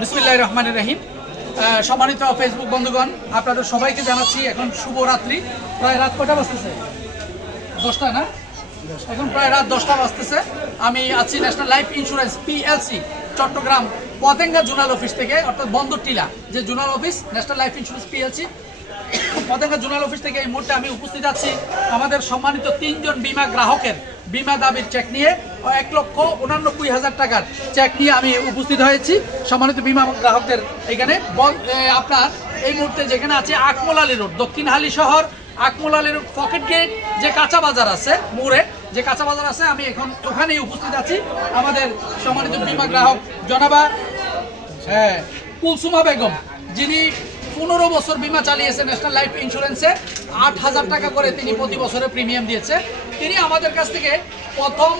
বিসমিল্লাহির রহমানির রহিম। সম্মানিত ফেসবুক বন্ধুগণ, আপনাদের সবাইকে জানাচ্ছি এখন শুভরাত্রি। প্রায় রাত কটা বাজতেছে? 10টা না? এখন প্রায় রাত 10টা বাজতেছে। আমি আছি national life insurance PLC Chittagong Patenga zonal office থেকে, অর্থাৎ বন্দর টিলা যে zonal office national life insurance PLC Patenga zonal office থেকে এই মুহূর্তে আমি উপস্থিত আছি আমাদের সম্মানিত 3 জন বিমা গ্রাহকের বিমা দাবির চেক নিয়ে 1,89,000 টাকার চেক নিয়ে আমি উপস্থিত হয়েছি সম্মানিত বিমা গ্রাহকদের এখানে। আপনার এই মুহূর্তে যেখানে আছে আকমল-আলী রোড, দক্ষিণ হালি শহর আকমল-আলী রোড পকেট গেট যে কাঁচা বাজার আছে, মোড়ে যে কাঁচা বাজার আছে, আমি এখন ওখানেই উপস্থিত আছি। আমাদের সম্মানিত বিমা গ্রাহক জনাবা কুলসুমা বেগম, যিনি 15 বছর বিমা চালিয়েছে ন্যাশনাল লাইফ ইন্স্যুরেন্সে, 8,000 টাকা করে তিনি প্রতি বছরে প্রিমিয়াম দিয়েছে। তিনি আমাদের কাছ থেকে প্রথম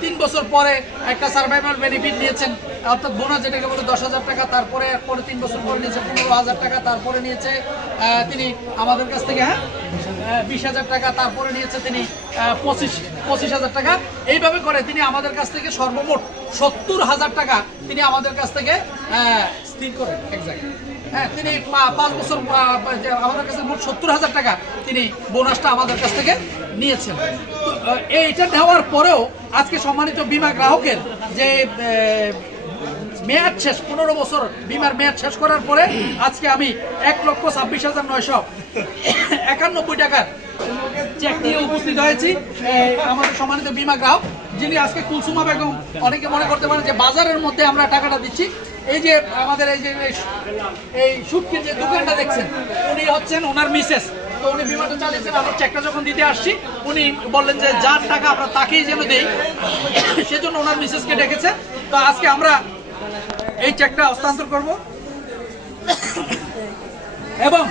3 বছর পরে একটা সার্ভাইভাল বেনিফিট নিয়েছেন, অর্থাৎ বোনাস যেটাকে বলে 10,000 টাকা, তারপরে 3 বছর পরে নিয়েছে 15,000 টাকা, তারপরে নিয়েছে তিনি আমাদের কাছ থেকে 20,000 টাকা, তারপরে নিয়েছে তিনি 25,000 টাকা। এইভাবে করে তিনি আমাদের কাছ থেকে সর্বমোট 70,000 টাকা তিনি আমাদের কাছ থেকে স্থির করেন। এক্স্যাক্ট তিনি 5 বছর আমাদের কাছে মোট 70,000 টাকা তিনি বোনাসটা আমাদের কাছ থেকে নিয়েছেন। তো এইটা নেওয়ার পরেও আজকে সম্মানিত বিমা গ্রাহকের যে মেয়াদ শেষ, 15 বছর বিমার মেয়াদ শেষ করার পরে আজকে আমি 1,26,991 টাকার চেক নিয়ে উপস্থিত হয়েছি। আমাদের সম্মানিত বিমা গ্রাহক যিনি আজকে কুলসুমা বেগম, অনেকে মনে করতে পারেন যে বাজারের মধ্যে আমরা টাকাটা দিচ্ছি। এই যে আমাদের এই সুটকির যে দোকানটা দেখছেন, উনি হচ্ছেন ওনার মিসেস। তো উনি বিমাটা চালিয়েছেন, আমরা চেকটা যখন দিতে আসছি উনি বললেন যে যার টাকা আমরা তাকেই যেন দেই, সেজন্য ওনার মিসেসকে ডেকেছে। তো আজকে আমরা এই চেকটা হস্তান্তর করব এবং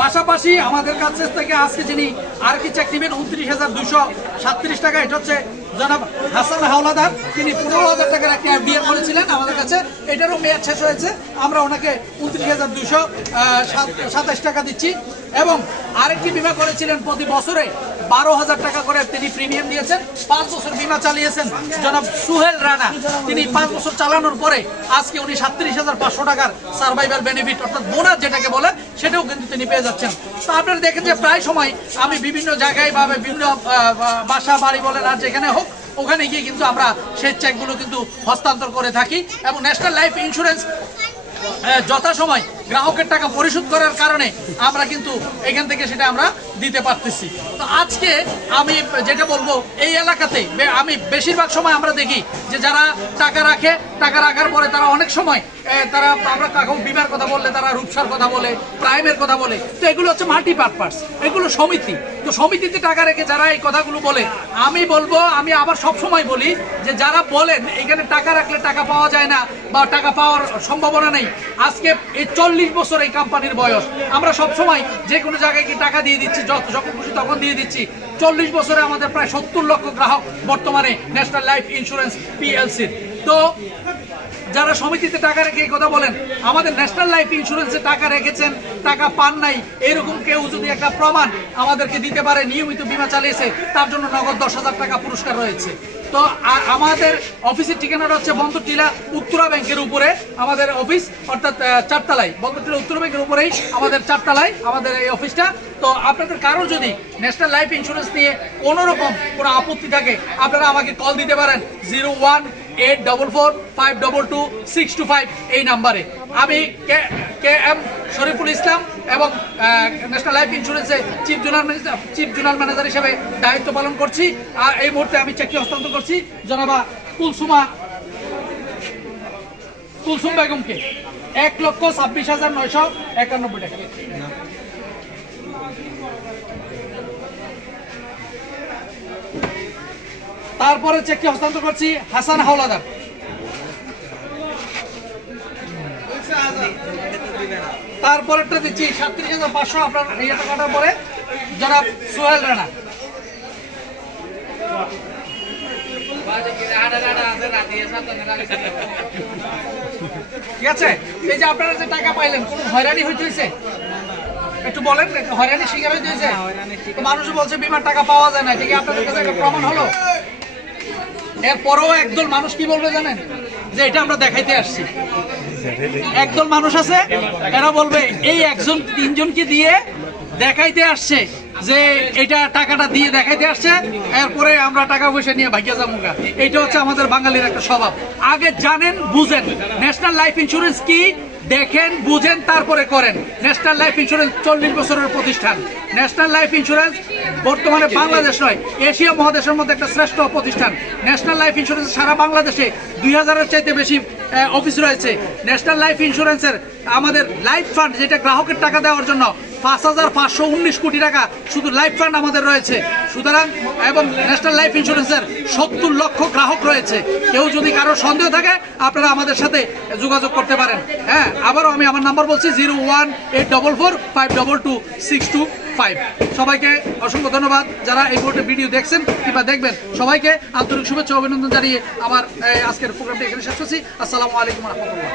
পাশাপাশি আমাদের কাছে থেকে আজকে যিনি আর কি চেক নেবেন 29,237 টাকা, এটা হচ্ছে জনাব হাসান হাওলাদার। তিনি 15,000 টাকার একটা এফডিআর করেছিলেন আমাদের কাছে, এটারও মেয়াদ শেষ হয়েছে, আমরা ওনাকে 29,227 টাকা দিচ্ছি। এবং আরেকটি বিমা করেছিলেন প্রতি বছরে 12,000 টাকা করে তিনি প্রিমিয়াম দিয়েছেন, 5 বছর বিমা চালিয়েছেন জনাব সুহেল রানা। তিনি 5 বছর চালানোর পরে আজকে উনি 37,500 টাকার সার্ভাইভাল বেনিফিট, অর্থাৎ বোনাস যেটাকে বলে, সেটাও কিন্তু তিনি পেয়ে যাচ্ছেন। তো আপনারা দেখেন যে প্রায় সময় আমি বিভিন্ন জায়গায় বা বিভিন্ন বাসা বাড়ি বলেন আর যেখানে হোক ওখানে গিয়ে কিন্তু আমরা সেই চেকগুলো কিন্তু হস্তান্তর করে থাকি এবং ন্যাশনাল লাইফ ইন্স্যুরেন্স যথাসময় গ্রাহকের টাকা পরিশোধ করার কারণে আমরা কিন্তু এখান থেকে সেটা আমরা দিতে পারতেছি। তো আজকে আমি যেটা বলবো, এই এলাকাতে আমি বেশিরভাগ সময় আমরা দেখি যে যারা টাকা রাখে, টাকা রাখার পরে তারা অনেক সময় আমরা কাউকে বিমার কথা বললে তারা রূপসার কথা বলে, প্রাইমের কথা বলে। তো এগুলো হচ্ছে মাল্টিপারপাস, এগুলো সমিতি। তো সমিতিতে টাকা রেখে যারা এই কথাগুলো বলে, আমি বলবো, আমি আবার সবসময় বলি যে যারা বলেন এখানে টাকা রাখলে টাকা পাওয়া যায় না বা টাকা পাওয়ার সম্ভাবনা নেই, আজকে এই 40 বছর এই কোম্পানির বয়স, আমরা সবসময় যে কোনো জায়গায় কি টাকা দিয়ে দিচ্ছি, যখন খুশি তখন দিয়ে দিচ্ছি। 40 বছরে আমাদের প্রায় 70 লক্ষ গ্রাহক বর্তমানে ন্যাশনাল লাইফ ইন্স্যুরেন্স পিএলসির। তো যারা সমিতিতে টাকা রেখে এই কথা বলেন, আমাদের ন্যাশনাল লাইফ ইন্স্যুরেন্সে টাকা রেখেছেন, টাকা পান নাই, এরকম কেউ যদি একটা প্রমাণ আমাদেরকে দিতে পারে, নিয়মিত বিমা চালিয়েছে, তার জন্য নগদ 10,000 টাকা পুরস্কার রয়েছে। তো আমাদের অফিসের ঠিকানাটা হচ্ছে বন্দর টিলা উত্তরা ব্যাংকের উপরে আমাদের অফিস, অর্থাৎ 4 তলায়, বন্দর টিলা উত্তরা ব্যাংকের উপরেই আমাদের 4 তলায় আমাদের এই অফিসটা। তো আপনাদের কারোর যদি ন্যাশনাল লাইফ ইন্স্যুরেন্স নিয়ে কোনো রকম কোনো আপত্তি থাকে, আপনারা আমাকে কল দিতে পারেন 01-844-522-625 এই নাম্বারে। আমি KM শরীফুল ইসলাম এবং ন্যাশনাল লাইফ ইন্স্যুরেন্সে চিফ জোনাল ম্যানেজার হিসেবে দায়িত্ব পালন করছি। আর এই মুহূর্তে আমি চেকটি হস্তান্তর করছি জনাবা কুলসুম বেগমকে 1,26,991 টাকা। তারপরে চেকটি হস্তান্তর করছি হাসান হাওলাদার, তারপরেরটা দিচ্ছি 37,500 আপনার ইয়েটা কাটার পরে জনাব সোহেল রানা। ঠিক আছে, এই যে আপনারা যে টাকা পাইলেন, কোন হয়রানি হইতেছে? একটু বলেন, হয়রানি শিকার হইতেছে? মানুষ বলছে বিমার টাকা পাওয়া যায় না, ঠিক আছে, আপনাদের কাছে একটা প্রমাণ হলো? এরপরেও একদল মানুষ কি বলবে জানেন, যে এটা আমরা দেখাইতে আসছি। একদল মানুষ আছে এরা বলবে এই একজন তিনজনকে দিয়ে দেখাইতে আসছে, যে এটা টাকাটা দিয়ে দেখাইতে আসছে, এরপরে আমরা টাকা পয়সা নিয়ে ভাগিয়া যাবো। এইটা হচ্ছে আমাদের বাঙালির একটা স্বভাব। আগে জানেন, বুঝেন ন্যাশনাল লাইফ ইন্স্যুরেন্স কি, দেখেন বুঝেন, তারপরে করেন। ন্যাশনাল লাইফ ইন্স্যুরেন্স 40 বছরের প্রতিষ্ঠান। ন্যাশনাল লাইফ ইন্স্যুরেন্স বর্তমানে বাংলাদেশ নয়, এশিয়া মহাদেশের মধ্যে একটা শ্রেষ্ঠ প্রতিষ্ঠান। ন্যাশনাল লাইফ ইন্স্যুরেন্স সারা বাংলাদেশে 2000-এর চাইতে বেশি অফিস রয়েছে। ন্যাশনাল লাইফ ইন্স্যুরেন্সের আমাদের লাইফ ফান্ড, যেটা গ্রাহকের টাকা দেওয়ার জন্য 5519 কোটি টাকা শুধু লাইফ ফান্ড আমাদের রয়েছে। সুতরাং এবং ন্যাশনাল লাইফ ইন্স্যুরেন্সের 70 লক্ষ গ্রাহক রয়েছে। কেউ যদি কারো সন্দেহ থাকে আপনারা আমাদের সাথে যোগাযোগ করতে পারেন। হ্যাঁ, আবারও আমি আমার নাম্বার বলছি 018445226225। সবাইকে অসংখ্য ধন্যবাদ যারা এই মুহূর্তে ভিডিও দেখছেন কিংবা দেখবেন। সবাইকে আন্তরিক শুভেচ্ছা অভিনন্দন জানিয়ে আমার আজকের প্রোগ্রামটি এখানে শেষ করছি। আসসালামু আলাইকুম রহমতুল্লাহ।